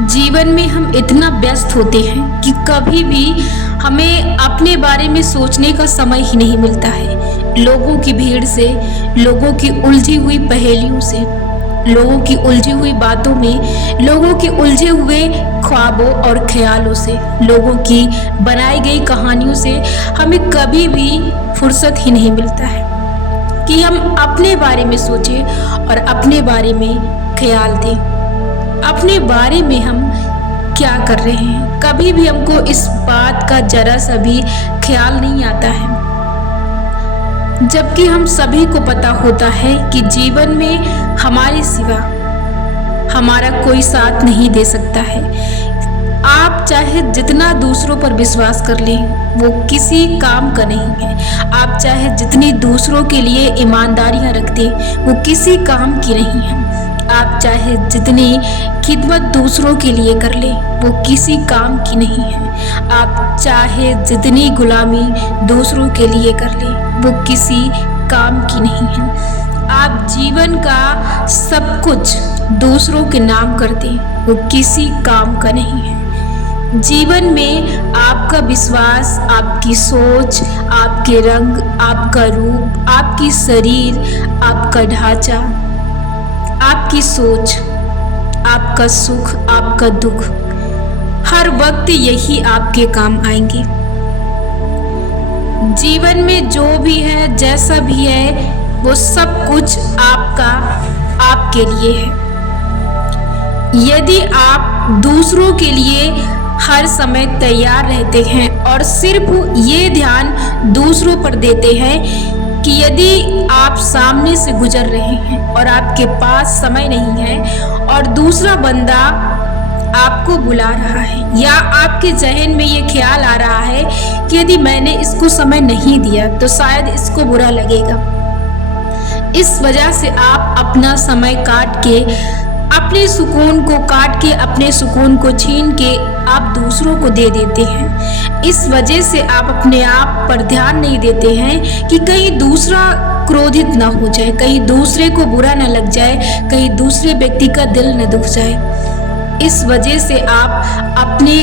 जीवन में हम इतना व्यस्त होते हैं कि कभी भी हमें अपने बारे में सोचने का समय ही नहीं मिलता है। लोगों की भीड़ से, लोगों की उलझी हुई पहेलियों से, लोगों की उलझी हुई बातों में, लोगों के उलझे हुए ख्वाबों और ख्यालों से, लोगों की बनाई गई कहानियों से हमें कभी भी फुर्सत ही नहीं मिलता है कि हम अपने बारे में सोचें और अपने बारे में ख्याल दें। अपने बारे में हम क्या कर रहे हैं, कभी भी हमको इस बात का जरा सा भी ख्याल नहीं आता है। जबकि हम सभी को पता होता है कि जीवन में हमारे सिवा हमारा कोई साथ नहीं दे सकता है। आप चाहे जितना दूसरों पर विश्वास कर लें, वो किसी काम का नहीं है। आप चाहे जितनी दूसरों के लिए ईमानदारियां रख दें, वो किसी काम की नहीं है। आप चाहे जितनी खिदमत दूसरों के लिए कर ले, वो किसी काम की नहीं है। आप चाहे जितनी गुलामी दूसरों के लिए कर ले, वो किसी काम की नहीं है। आप जीवन का सब कुछ दूसरों के नाम कर दें, वो किसी काम का नहीं है। जीवन में आपका विश्वास, आपकी सोच, आपके रंग, आपका रूप, आपकी शरीर, आपका ढांचा, आपकी सोच, आपका सुख, आपका दुख, हर वक्त यही आपके काम आएंगे। जीवन में जो भी है, जैसा भी है, वो सब कुछ आपका, आपके लिए है। यदि आप दूसरों के लिए हर समय तैयार रहते हैं और सिर्फ ये ध्यान दूसरों पर देते हैं कि यदि आप सामने से गुजर रहे हैं और आपके पास समय नहीं है और दूसरा बंदा आपको बुला रहा है, या आपके जहन में ये ख्याल आ रहा है कि यदि मैंने इसको समय नहीं दिया तो शायद इसको बुरा लगेगा, इस वजह से आप अपना समय काट के, अपने सुकून को काट के, अपने सुकून को छीन के आप दूसरों को दे देते हैं। इस वजह से आप अपने आप पर ध्यान नहीं देते हैं कि कहीं दूसरा क्रोधित ना हो जाए, कहीं दूसरे को बुरा ना लग जाए, कहीं दूसरे व्यक्ति का दिल न दुख जाए। इस वजह से आप अपने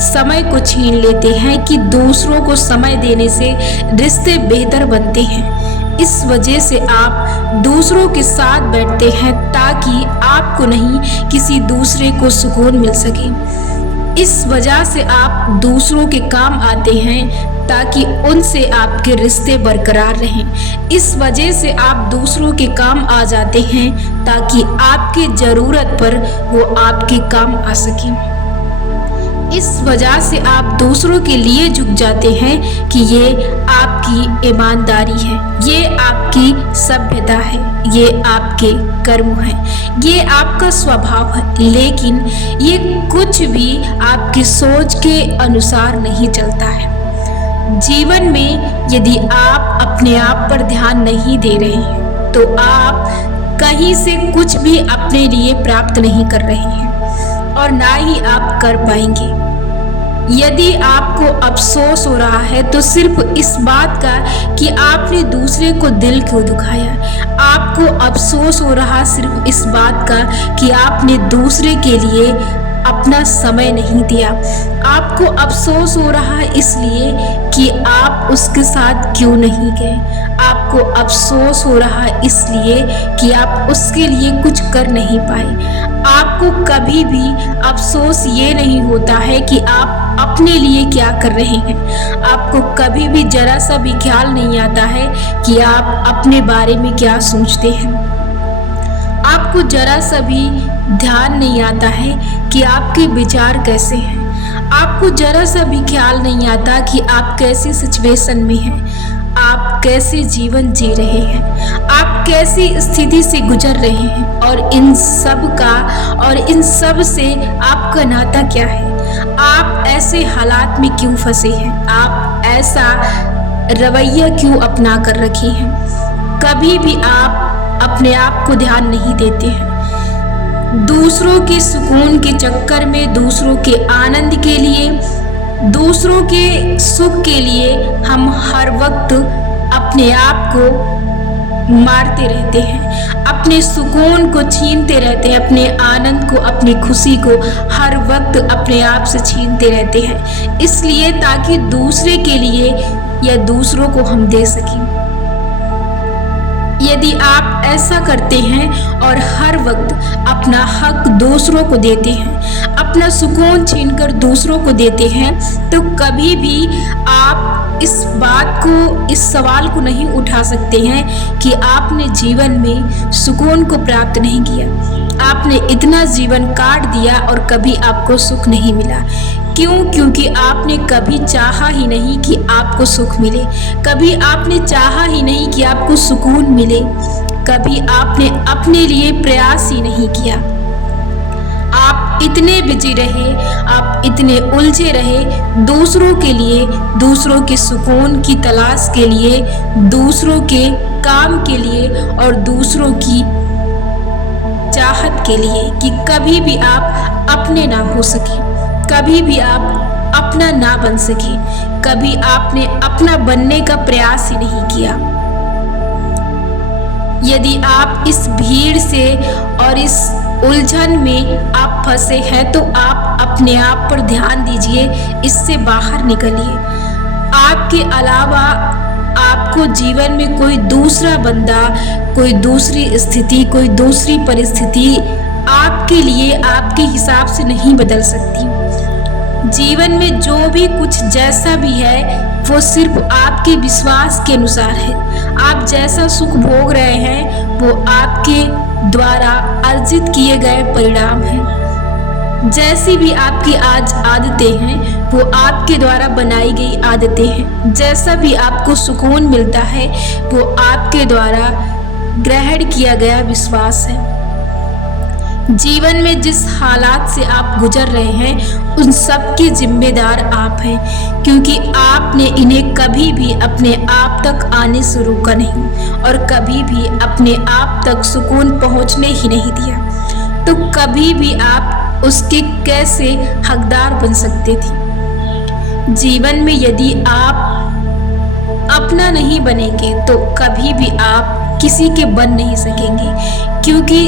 समय को छीन लेते हैं कि दूसरों को समय देने से रिश्ते बेहतर बनते हैं। इस वजह से आप दूसरों के साथ बैठते हैं ताकि आपको नहीं, किसी दूसरे को सुकून मिल सके। इस वजह से आप दूसरों के काम आते हैं ताकि उनसे आपके रिश्ते बरकरार रहें। इस वजह से आप दूसरों के काम आ जाते हैं ताकि आपके ज़रूरत पर वो आपके काम आ सकें। इस वजह से आप दूसरों के लिए झुक जाते हैं कि ये आपकी ईमानदारी है, ये आपकी सभ्यता है, ये आपके कर्म हैं, ये आपका स्वभाव है। लेकिन ये कुछ भी आपकी सोच के अनुसार नहीं चलता है। जीवन में यदि आप अपने आप पर ध्यान नहीं दे रहे हैं तो आप कहीं से कुछ भी अपने लिए प्राप्त नहीं कर रहे हैं और ना ही आप कर पाएंगे। यदि आपको अफसोस हो रहा है तो सिर्फ इस बात का कि आपने दूसरे को दिल क्यों दुखाया। आपको अफसोस हो रहा सिर्फ इस बात का कि आपने दूसरे के लिए अपना समय नहीं दिया। आपको अफसोस हो रहा है इसलिए कि आप उसके साथ क्यों नहीं गए। आपको अफसोस हो रहा है इसलिए कि आप उसके लिए कुछ कर नहीं पाए। आपको कभी भी अफसोस ये नहीं होता है कि आप अपने लिए क्या कर रहे हैं। आपको कभी भी जरा सा भी ख्याल नहीं आता है कि आप अपने बारे में क्या सोचते हैं। आपको जरा सा भी ध्यान नहीं आता है कि आपके विचार कैसे हैं। आपको जरा सा भी ख्याल नहीं आता कि आप कैसी सिचुएशन में हैं, आप कैसे जीवन जी रहे हैं, आप कैसी स्थिति से गुजर रहे हैं और इन सब से आपका नाता क्या है। आप ऐसे हालात में क्यों फंसे हैं, आप ऐसा रवैया क्यों अपना कर रखे हैं। कभी भी आप अपने आप को ध्यान नहीं देते हैं। दूसरों के सुकून के चक्कर में, दूसरों के आनंद के लिए, दूसरों के सुख के लिए हम हर वक्त अपने आप को मारते रहते हैं, अपने सुकून को छीनते रहते हैं, अपने आनंद को, अपनी खुशी को हर वक्त अपने आप से छीनते रहते हैं, इसलिए ताकि दूसरे के लिए या दूसरों को हम दे सकें। यदि आप ऐसा करते हैं और हर वक्त अपना हक दूसरों को देते हैं, अपना सुकून छीनकर दूसरों को देते हैं, तो कभी भी आप इस बात को, इस सवाल को नहीं उठा सकते हैं कि आपने जीवन में सुकून को प्राप्त नहीं किया, आपने इतना जीवन काट दिया और कभी आपको सुख नहीं मिला। क्यों? क्योंकि आपने कभी चाहा ही नहीं कि आपको सुख मिले, कभी आपने चाहा ही नहीं कि आपको सुकून मिले, कभी आपने अपने लिए प्रयास ही नहीं किया। आप इतने बिजी रहे, आप इतने उलझे रहे दूसरों के लिए, दूसरों के सुकून की तलाश के लिए, दूसरों के काम के लिए और दूसरों की चाहत के लिए कि कभी भी आप अपने ना हो सके, कभी भी आप अपना ना बन सके, कभी आपने अपना बनने का प्रयास ही नहीं किया। यदि आप इस भीड़ से और इस उलझन में आप फंसे हैं तो आप अपने आप पर ध्यान दीजिए, इससे बाहर निकलिए। आपके अलावा आपको जीवन में कोई दूसरा बंदा, कोई दूसरी स्थिति, कोई दूसरी परिस्थिति आपके लिए आपके हिसाब से नहीं बदल सकती। जीवन में जो भी कुछ जैसा भी है वो सिर्फ आपके विश्वास के अनुसार है। आप जैसा सुख भोग रहे हैं वो आपके द्वारा अर्जित किए गए परिणाम हैं। जैसी भी आपकी आज आदतें हैं वो आपके द्वारा बनाई गई आदतें हैं। जैसा भी आपको सुकून मिलता है वो आपके द्वारा ग्रहण किया गया विश्वास है। जीवन में जिस हालात से आप गुजर रहे हैं उन सब के जिम्मेदार आप हैं, क्योंकि आपने इन्हें कभी भी अपने आप तक आने से रोका नहीं और कभी भी अपने आप तक सुकून पहुंचने ही नहीं दिया, तो कभी भी आप उसके कैसे हकदार बन सकते थे। जीवन में यदि आप अपना नहीं बनेंगे तो कभी भी आप किसी के बन नहीं सकेंगे, क्योंकि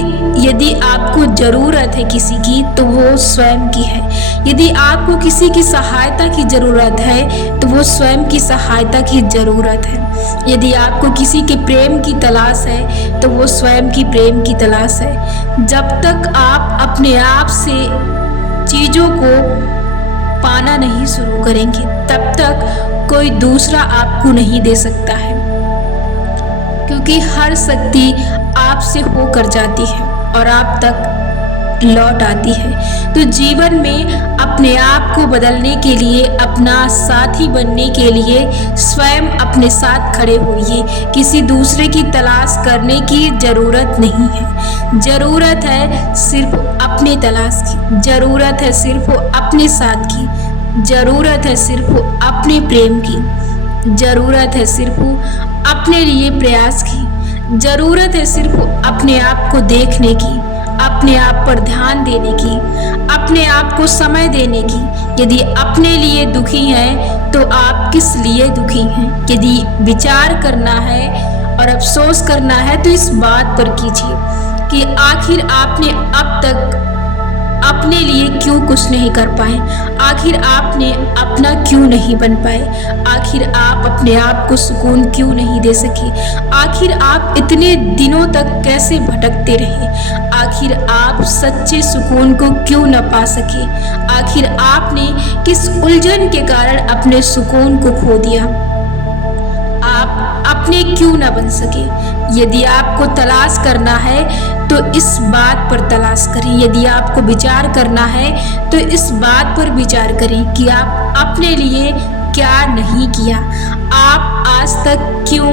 यदि आपको ज़रूरत है किसी की तो वो स्वयं की है। यदि आपको किसी की सहायता की ज़रूरत है तो वो स्वयं की सहायता की ज़रूरत है। यदि आपको किसी के प्रेम की तलाश है तो वो स्वयं की प्रेम की तलाश है। जब तक आप अपने आप से चीज़ों को पाना नहीं शुरू करेंगे तब तक कोई दूसरा आपको नहीं दे सकता है, क्योंकि हर शक्ति आपसे होकर जाती है और आप तक लौट आती है। तो जीवन में अपने आप को बदलने के लिए, अपना साथी बनने के लिए स्वयं अपने साथ खड़े होइए। किसी दूसरे की तलाश करने की ज़रूरत नहीं है। ज़रूरत है सिर्फ अपने तलाश की, ज़रूरत है सिर्फ अपने साथ की, ज़रूरत है सिर्फ अपने प्रेम की, ज़रूरत है सिर्फ अपने लिए प्रयास की, ज़रूरत है सिर्फ अपने आप को देखने की, अपने आप पर ध्यान देने की, अपने आप को समय देने की। यदि अपने लिए दुखी हैं तो आप किस लिए दुखी हैं? यदि विचार करना है और अफसोस करना है तो इस बात पर कीजिए कि आखिर आपने अब तक अपने लिए क्यों कुछ नहीं कर पाए, आखिर आपने अपना क्यों नहीं बन पाए, आखिर आप अपने आप को सुकून क्यों नहीं दे सके, आखिर आप इतने दिनों तक कैसे भटकते रहे, आखिर आप सच्चे सुकून को क्यों न पा सके, आखिर आपने किस उलझन के कारण अपने सुकून को खो दिया, आप अपने क्यों न बन सके। यदि आपको तलाश करना है तो इस बात पर तलाश करें, यदि आपको विचार करना है तो इस बात पर विचार करें कि आप अपने लिए क्या नहीं किया, आप आज तक क्यों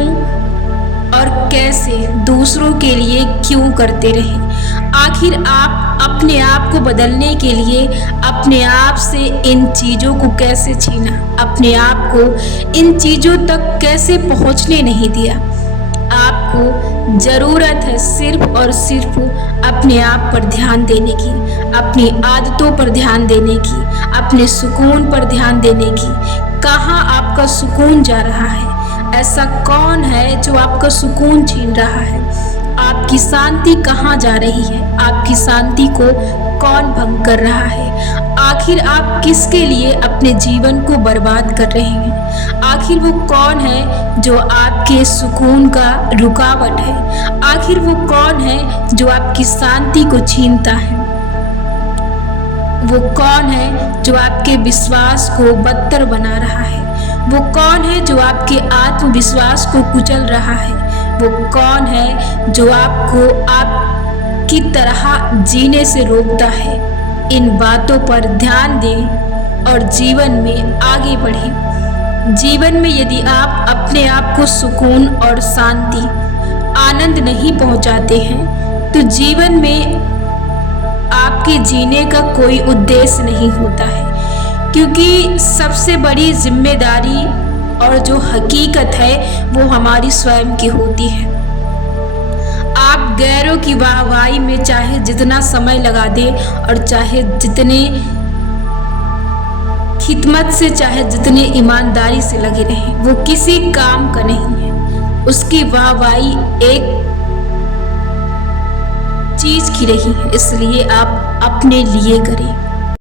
और कैसे दूसरों के लिए क्यों करते रहे। आखिर आप अपने आप को बदलने के लिए अपने आप से इन चीज़ों को कैसे छीना, अपने आप को इन चीज़ों तक कैसे पहुंचने नहीं दिया। आपको ज़रूरत है सिर्फ और सिर्फ अपने आप पर ध्यान देने की, अपनी आदतों पर ध्यान देने की, अपने सुकून पर ध्यान देने की। कहाँ आपका सुकून जा रहा है? ऐसा कौन है जो आपका सुकून छीन रहा है? आपकी शांति कहाँ जा रही है? आपकी शांति को कौन भंग कर रहा है? आखिर आप किसके लिए अपने जीवन को बर्बाद कर रहे हैं? आखिर वो कौन है जो आपके सुकून का रुकावट है? आखिर वो कौन है जो आपकी शांति को छीनता है? वो कौन है जो आपके विश्वास को बदतर बना रहा है? वो कौन है जो आपके आत्मविश्वास को कुचल रहा है? वो कौन है जो आपको आपकी तरह जीने से रोकता है? इन बातों पर ध्यान दें और जीवन में आगे बढ़ें। जीवन में यदि आप अपने आप को सुकून और शांति, आनंद नहीं पहुंचाते हैं तो जीवन में आपके जीने का कोई उद्देश्य नहीं होता है, क्योंकि सबसे बड़ी जिम्मेदारी और जो हकीकत है वो हमारी स्वयं की होती है। आप गैरों की वाहवाही में चाहे जितना समय लगा दें और चाहे जितने खिदमत से, चाहे जितने ईमानदारी से लगे रहें, वो किसी काम का नहीं है। उसकी वाहवाही एक चीज की रही है, इसलिए आप अपने लिए करें।